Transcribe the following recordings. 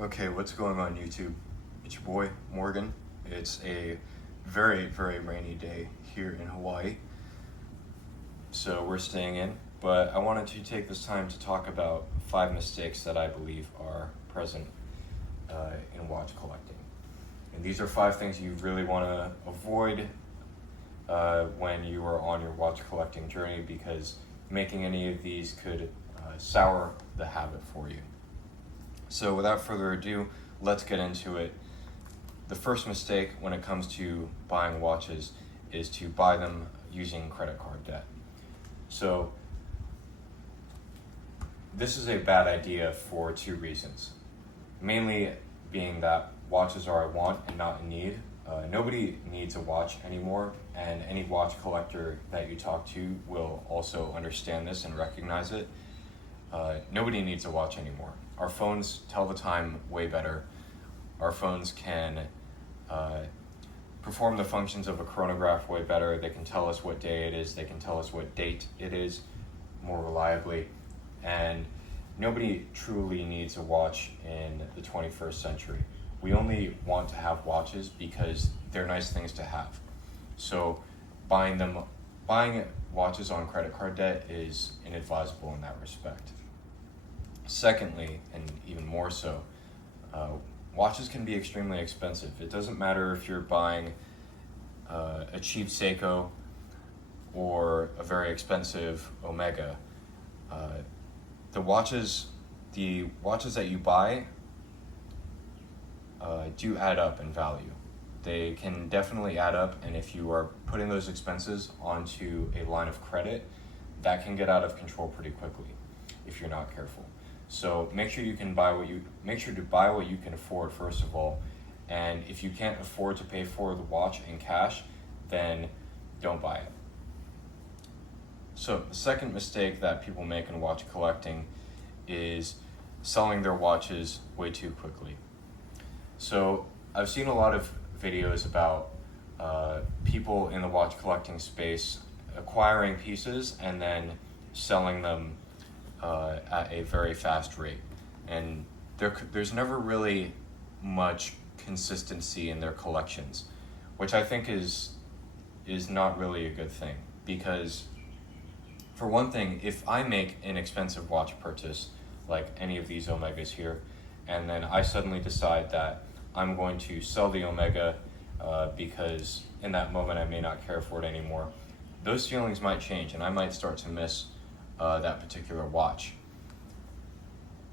Okay, what's going on YouTube? It's your boy, Morgan. It's a very, very rainy day here in Hawaii, so we're staying in, but I wanted to take this time to talk about 5 mistakes that I believe are present in watch collecting. And these are 5 things you really want to avoid when you are on your watch collecting journey, because making any of these could sour the habit for you. So without further ado, let's get into it. The first mistake when it comes to buying watches is to buy them using credit card debt. So this is a bad idea for 2 reasons. Mainly being that watches are a want and not a need. Nobody needs a watch anymore, and any watch collector that you talk to will also understand this and recognize it. Nobody needs a watch anymore. Our phones tell the time way better. Our phones can perform the functions of a chronograph way better. They can tell us what day it is. They can tell us what date it is more reliably. And nobody truly needs a watch in the 21st century. We only want to have watches because they're nice things to have. So buying watches on credit card debt is inadvisable in that respect. Secondly, and even more so, watches can be extremely expensive. It doesn't matter if you're buying a cheap Seiko or a very expensive Omega. The watches that you buy do add up in value. They can definitely add up, and if you are putting those expenses onto a line of credit, that can get out of control pretty quickly if you're not careful. So make sure to buy what you can afford first of all, and if you can't afford to pay for the watch in cash, then don't buy it. So the second mistake that people make in watch collecting is selling their watches way too quickly. So I've seen a lot of videos about people in the watch collecting space acquiring pieces and then selling them at a very fast rate. And there's never really much consistency in their collections, which I think is not really a good thing. Because for one thing, if I make an expensive watch purchase, like any of these Omegas here, and then I suddenly decide that I'm going to sell the Omega because in that moment I may not care for it anymore, those feelings might change and I might start to miss that particular watch.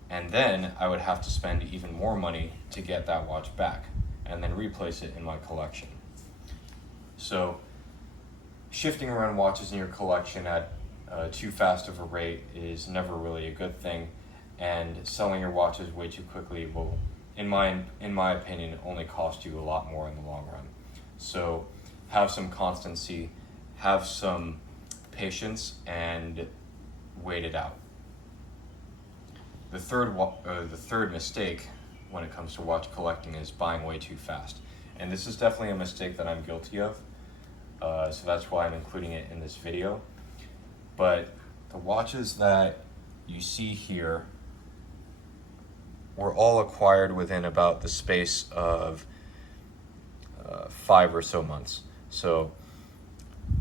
And then I would have to spend even more money to get that watch back and then replace it in my collection. So shifting around watches in your collection at too fast of a rate is never really a good thing, and selling your watches way too quickly will, in my opinion, only cost you a lot more in the long run. So have some constancy, have some patience, and wait it out. The third mistake when it comes to watch collecting is buying way too fast. And this is definitely a mistake that I'm guilty of, so that's why I'm including it in this video. But the watches that you see here were all acquired within about the space of 5 or so months. So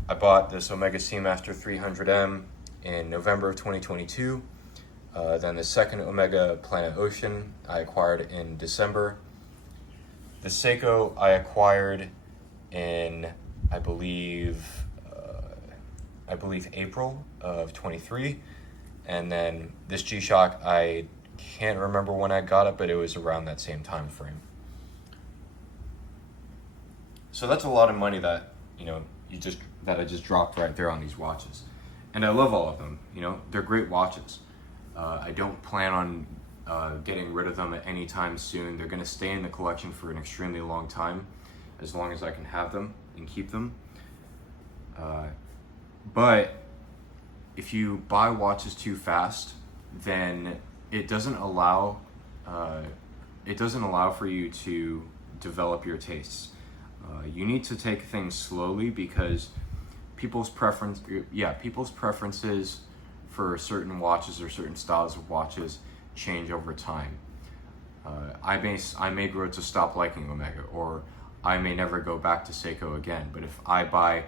I bought this Omega Seamaster 300M in November of 2022. Then the second Omega Planet Ocean I acquired in December. The Seiko I acquired in, I believe April of 23. And then this G-Shock, I can't remember when I got it, but it was around that same time frame. So that's a lot of money that I just dropped right there on these watches. And I love all of them. They're great watches. I don't plan on getting rid of them at any time soon. They're going to stay in the collection for an extremely long time, as long as I can have them and keep them. But if you buy watches too fast, then it doesn't allow for you to develop your tastes. You need to take things slowly, because people's preferences for certain watches or certain styles of watches change over time. I may grow to stop liking Omega, or I may never go back to Seiko again. But if I buy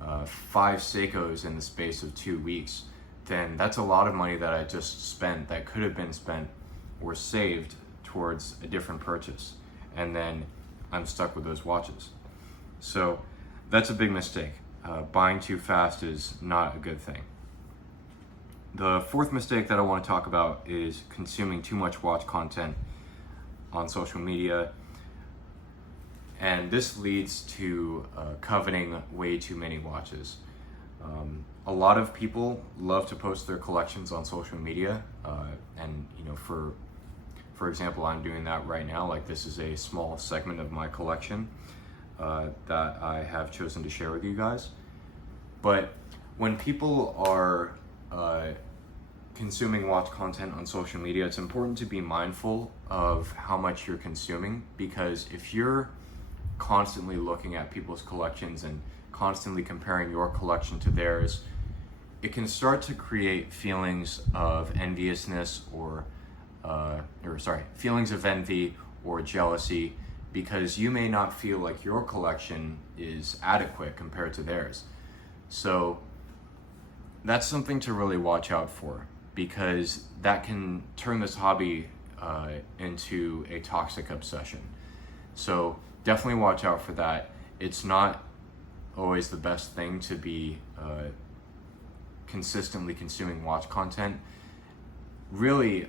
5 Seikos in the space of 2 weeks, then that's a lot of money that I just spent that could have been spent or saved towards a different purchase, and then I'm stuck with those watches. So that's a big mistake. Buying too fast is not a good thing. The fourth mistake that I want to talk about is consuming too much watch content on social media, and this leads to coveting way too many watches. A lot of people love to post their collections on social media, and for example, I'm doing that right now. Like, this is a small segment of my collection that I have chosen to share with you guys. But when people are consuming watch content on social media, it's important to be mindful of how much you're consuming, because if you're constantly looking at people's collections and constantly comparing your collection to theirs, it can start to create feelings of enviousness feelings of envy or jealousy, because you may not feel like your collection is adequate compared to theirs. So that's something to really watch out for, because that can turn this hobby into a toxic obsession. So definitely watch out for that. It's not always the best thing to be consistently consuming watch content. Really,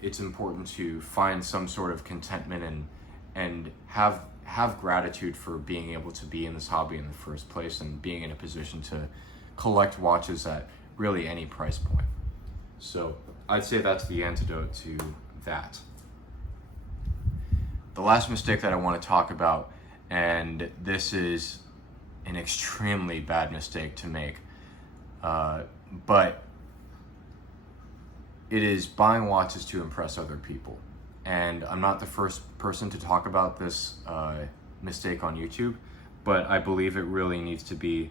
it's important to find some sort of contentment and have gratitude for being able to be in this hobby in the first place, and being in a position to collect watches at really any price point. So I'd say that's the antidote to that. The last mistake that I want to talk about, and this is an extremely bad mistake to make, but it is buying watches to impress other people. And I'm not the first person to talk about this mistake on YouTube, but I believe it really needs to be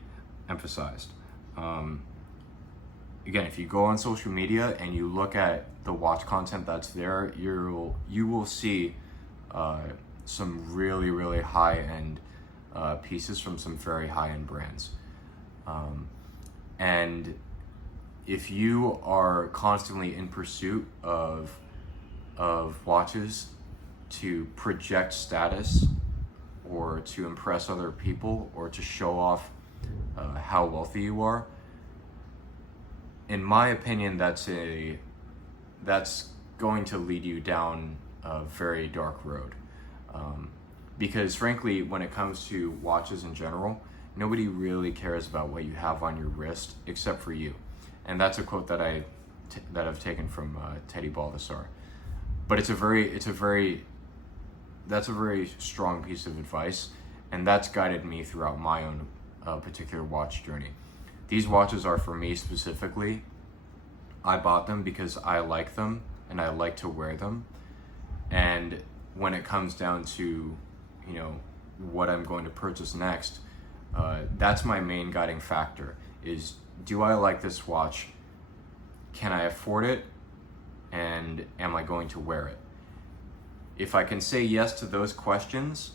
emphasized. Again, if you go on social media and you look at the watch content that's there, you will see some really, really high-end pieces from some very high-end brands. And if you are constantly in pursuit of watches to project status, or to impress other people, or to show off how wealthy you are, in my opinion, that's going to lead you down a very dark road. Because frankly, when it comes to watches in general, nobody really cares about what you have on your wrist except for you. And that's a quote that I've taken from Teddy Baldassar. But that's a very strong piece of advice, and that's guided me throughout my own particular watch journey. These watches are for me specifically. I bought them because I like them and I like to wear them. And when it comes down to, what I'm going to purchase next, that's my main guiding factor is, do I like this watch? Can I afford it? And am I going to wear it? If I can say yes to those questions,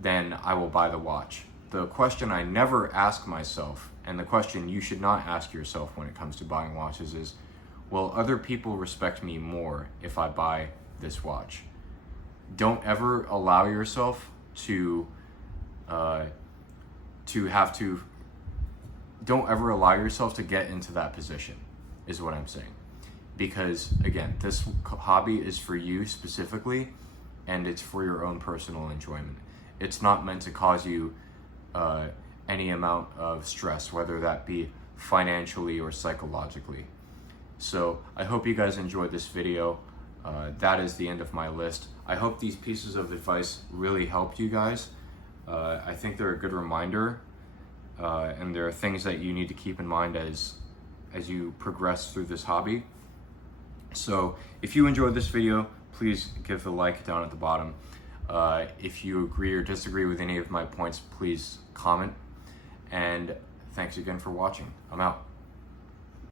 then I will buy the watch. The question I never ask myself, and the question you should not ask yourself when it comes to buying watches, is, will other people respect me more if I buy this watch? Don't ever allow yourself don't ever allow yourself to get into that position, is what I'm saying. Because again, this hobby is for you specifically, and it's for your own personal enjoyment. It's not meant to cause you any amount of stress, whether that be financially or psychologically. So I hope you guys enjoyed this video. That is the end of my list. I hope these pieces of advice really helped you guys. I think they're a good reminder, and there are things that you need to keep in mind as you progress through this hobby. So if you enjoyed this video, please give the like down at the bottom. If you agree or disagree with any of my points, please comment. And thanks again for watching. I'm out.